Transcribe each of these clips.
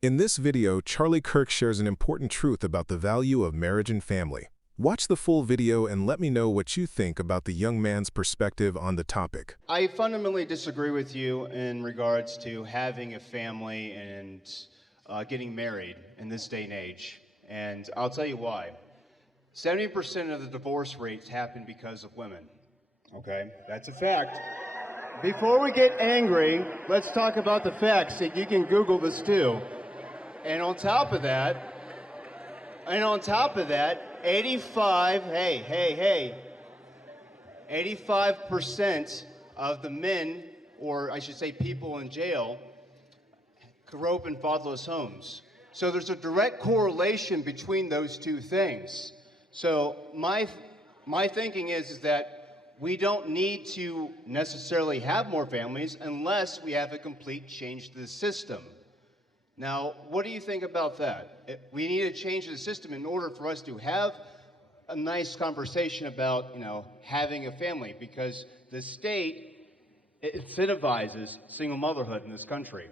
In this video, Charlie Kirk shares an important truth about the value of marriage and family. Watch the full video and let me know what you think about the young man's perspective on the topic. I fundamentally disagree with you in regards to having a family and getting married in this day and age. And I'll tell you why. 70% of the divorce rates happen because of women. Okay? That's a fact. Before we get angry, let's talk about the facts. You can Google this too. And on top of that, 85% of the men, or I should say people in jail, grow up in fatherless homes. So there's a direct correlation between those two things. So my thinking is that we don't need to necessarily have more families unless we have a complete change to the system. Now, what do you think about that? We need to change the system in order for us to have a nice conversation about, having a family, because the state incentivizes single motherhood in this country.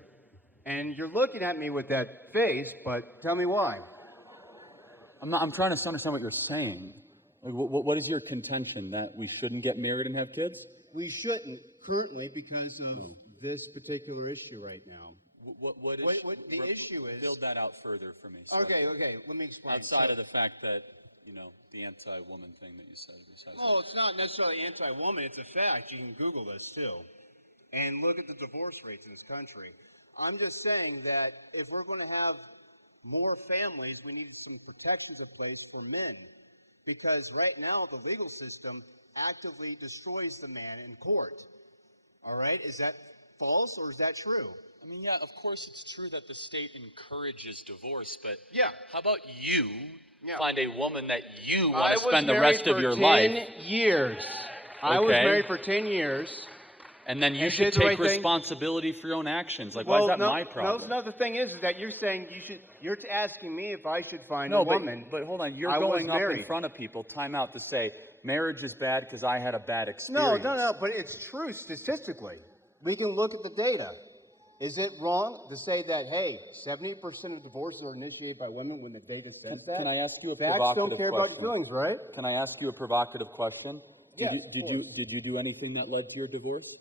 And you're looking at me with that face, but tell me why. I'm trying to understand what you're saying. Like, what is your contention, that we shouldn't get married and have kids? We shouldn't currently because of this particular issue right now. What the issue is... Build that out further for me. So okay, let me explain. Outside of the fact that, the anti-woman thing that you said. Well, it's not necessarily anti-woman, it's a fact. You can Google this too. And look at the divorce rates in this country. I'm just saying that if we're going to have more families, we need some protections in place for men. Because right now, the legal system actively destroys the man in court. All right? Is that false or is that true? I mean, yeah, of course it's true that the state encourages divorce, but yeah. How about you find a woman that you want to spend the rest of your life? 10 years. I was married for 10 years. And then you should take responsibility for your own actions. Like, why is that my problem? No, the thing is that you're saying you're asking me if I should find a woman. But hold on, you're going up in front of people, time out, to say marriage is bad because I had a bad experience. No, but it's true statistically. We can look at the data. Is it wrong to say that, hey, 70% of divorces are initiated by women when the data says that? Can I ask you a provocative question? Facts don't care about your feelings, right? Can I ask you a provocative question? Yes, did you do anything that led to your divorce?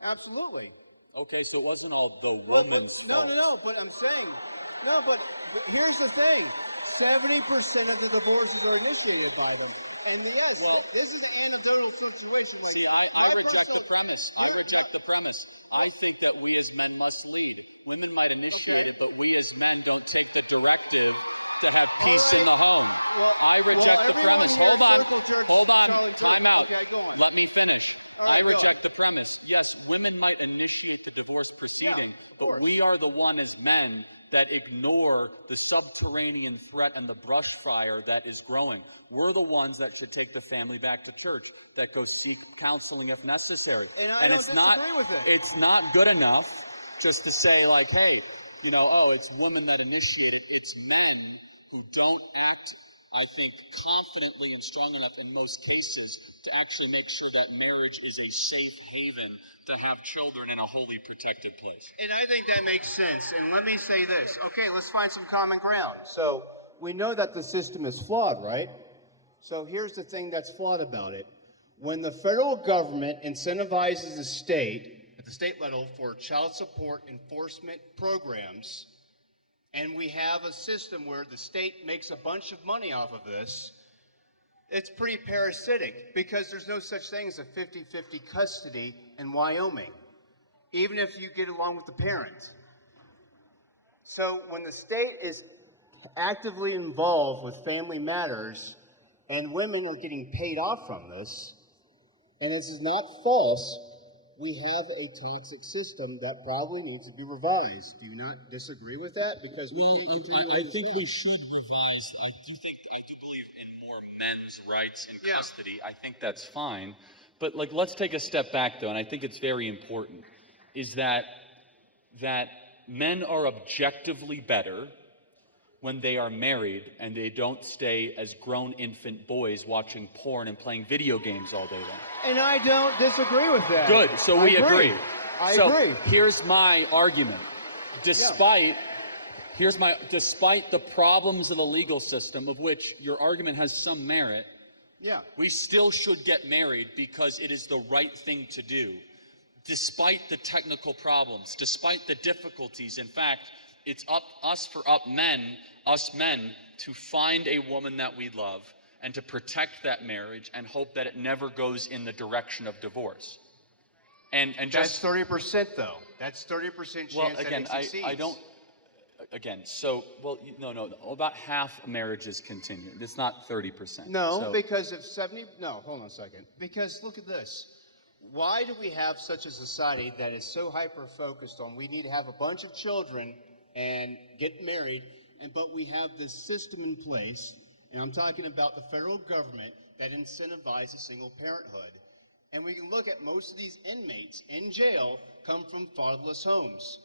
Absolutely. Okay, so it wasn't all the woman's fault. No, but I'm saying, but here's the thing. 70% of the divorces are initiated by them. And yes, this is an anecdotal situation. Like, see, I reject the premise. I reject the premise. I think that we as men must lead. Women might initiate it, but we as men don't take the directive to have peace in the home. I reject the premise. Hold on, time out. Okay, go on. Let me finish. I reject the premise. Yes, women might initiate the divorce proceeding, but we are the one as men that ignore the subterranean threat and the brush fire that is growing. We're the ones that should take the family back to church, that go seek counseling if necessary. And it's disagree with it. It's not good enough just to say, like, hey, it's women that initiate it. It's men who don't act, I think, confidently and strong enough in most cases to actually make sure that marriage is a safe haven to have children in a wholly protected place. And I think that makes sense. And let me say this. Okay, let's find some common ground. So we know that the system is flawed, right? So here's the thing that's flawed about it. When the federal government incentivizes the state, at the state level, for child support enforcement programs, and we have a system where the state makes a bunch of money off of this, it's pretty parasitic, because there's no such thing as a 50-50 custody in Wyoming, even if you get along with the parent. So when the state is actively involved with family matters and women are getting paid off from this, and this is not false, we have a toxic system that probably needs to be revised. Do you not disagree with that? Because I think we should revise. I do believe in more men's rights in custody. I think that's fine. But let's take a step back though, and I think it's very important, is that men are objectively better when they are married and they don't stay as grown infant boys watching porn and playing video games all day long. And I don't disagree with that. Good, so we agree. I agree. Here's my argument. Despite despite the problems of the legal system, of which your argument has some merit, Yeah. we still should get married because it is the right thing to do. Despite the technical problems, despite the difficulties. In fact, it's us men, to find a woman that we love and to protect that marriage and hope that it never goes in the direction of divorce. And That's 30% though. That's 30% chance that it succeeds. I don't, again, so, well, no, about half marriages continue. It's not 30%. No, so, because if hold on a second. Because look at this. Why do we have such a society that is so hyper-focused on we need to have a bunch of children and get married, but we have this system in place, and I'm talking about the federal government, that incentivizes single parenthood. And we can look at most of these inmates in jail come from fatherless homes.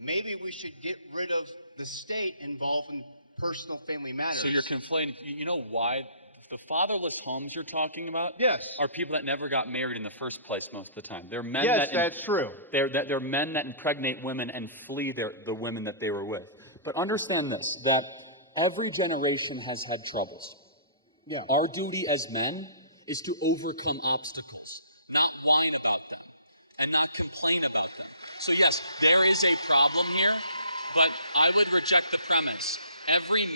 Maybe we should get rid of the state involved in personal family matters. So you're conflating, you know why? The fatherless homes you're talking about, yes, are people that never got married in the first place most of the time. They're men that's true. They're men that impregnate women and flee the women that they were with. But understand this, that every generation has had troubles. Yeah. Our duty as men is to overcome obstacles, not whine about them and not complain about them. So yes, there is a problem here, but I would reject the premise. Every young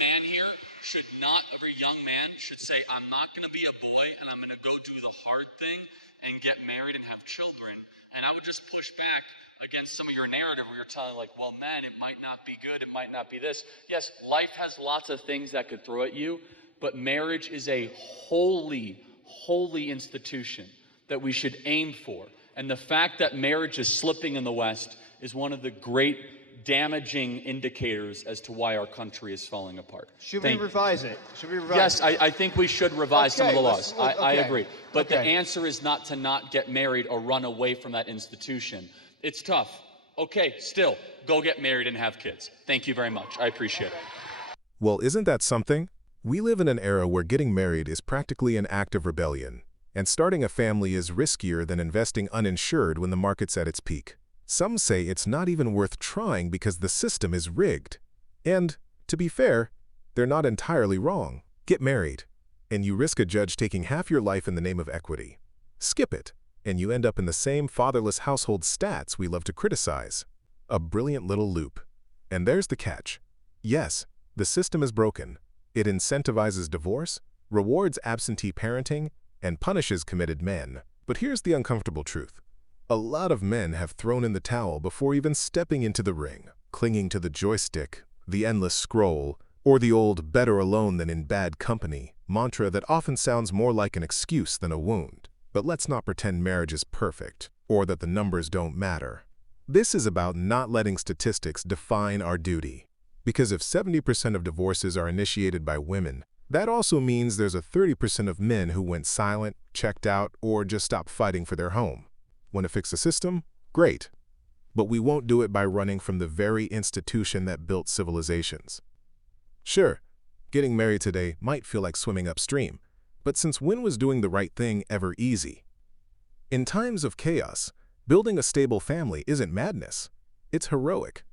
man should say, I'm not gonna be a boy and I'm gonna go do the hard thing and get married and have children. And I would just push back against some of your narrative where you're telling like, well, men, it might not be good, it might not be this. Yes, life has lots of things that could throw at you, but marriage is a holy institution that we should aim for. And the fact that marriage is slipping in the West is one of the great damaging indicators as to why our country is falling apart. Should we revise it? Yes, I think we should revise some of the laws. I agree. But the Okay. answer is not to not get married or run away from that institution. It's tough. Okay, still, go get married and have kids. Thank you very much. I appreciate it. Well, isn't that something? We live in an era where getting married is practically an act of rebellion, and starting a family is riskier than investing uninsured when the market's at its peak. Some say it's not even worth trying because the system is rigged. And, to be fair, they're not entirely wrong. Get married, and you risk a judge taking half your life in the name of equity. Skip it, and you end up in the same fatherless household stats we love to criticize. A brilliant little loop. And there's the catch. Yes, the system is broken. It incentivizes divorce, rewards absentee parenting, and punishes committed men. But here's the uncomfortable truth. A lot of men have thrown in the towel before even stepping into the ring, clinging to the joystick, the endless scroll, or the old better alone than in bad company mantra that often sounds more like an excuse than a wound. But let's not pretend marriage is perfect, or that the numbers don't matter. This is about not letting statistics define our duty. Because if 70% of divorces are initiated by women, that also means there's a 30% of men who went silent, checked out, or just stopped fighting for their home. Want to fix the system? Great. But we won't do it by running from the very institution that built civilizations. Sure, getting married today might feel like swimming upstream, but since when was doing the right thing ever easy? In times of chaos, building a stable family isn't madness. It's heroic.